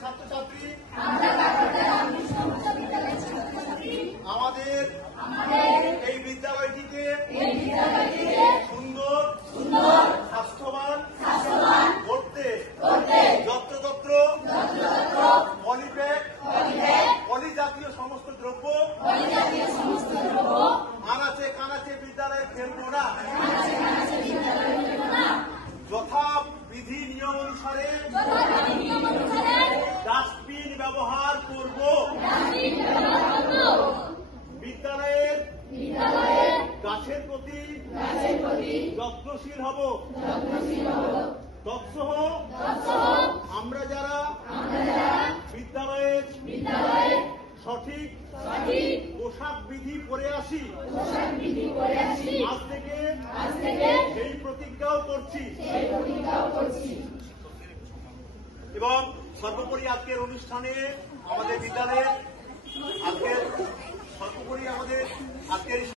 ছাত্রছাত্রী আমাদের এই বিদ্যালয়টিকে সুন্দর স্বাস্থ্যবান করতে যত্রতত্র পলিপ্যাক পলি জাতীয় সমস্ত দ্রব্য আনাচে কানাচে বিদ্যালয়ে ফেলবো না, যথা বিধি নিয়ম অনুসারে ডাস্টবিন ব্যবহার করব। বিদ্যালয়ের গাছের প্রতি যত্নশীল হব। তৎসহ আমরা যারা বিদ্যালয়ের সঠিক পোশাক বিধি পরে আসি, আজ থেকে সেই প্রতিজ্ঞাও করছি। এবং সর্বোপরি আজকের অনুষ্ঠানে আমাদের বিদ্যালয়ের